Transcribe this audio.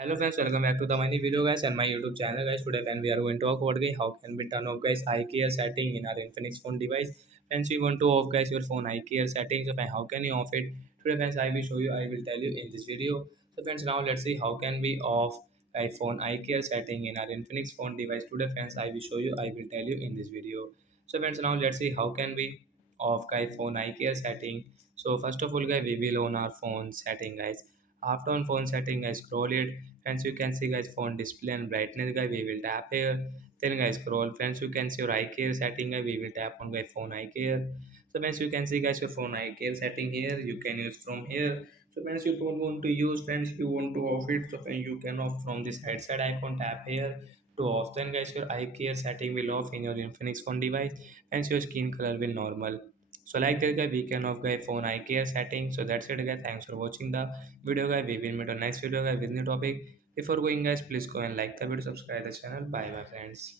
Hello friends, welcome back to the many video guys and my YouTube channel guys. Today when we are going to talk about guys how can we turn off guys icare setting in our Infinix phone device. Friends, you want to off guys your phone icare settings. So friends, how can you off it? Today friends, I will show you. I will tell you in this video. So friends, now let's see how can we off iPhone icare setting in our Infinix phone device. Today friends, I will show you. I will tell you in this video. So friends, now let's see how can we off guys phone icare setting. So first of all guys, we will on our phone setting guys. After on phone setting, I scroll it. Friends, you can see guys phone display and brightness guy. We will tap here. Then guys scroll. Friends, you can see your eye care setting guy. We will tap on guys phone eye care. So friends, you can see guys your phone eye care setting here. You can use from here. So friends, you don't want to use friends, you want to off it. So friends, you can off from this headset icon. Tap here to off. Then guys, your eye care setting will off in your Infinix phone device. And your skin color will normal. So like that guy, we can off guy phone eye care setting. So that's it guys. Thanks for watching the video guy. We will meet on next video guy with new topic. Before going guys, please go and like the video, subscribe the channel. Bye my friends.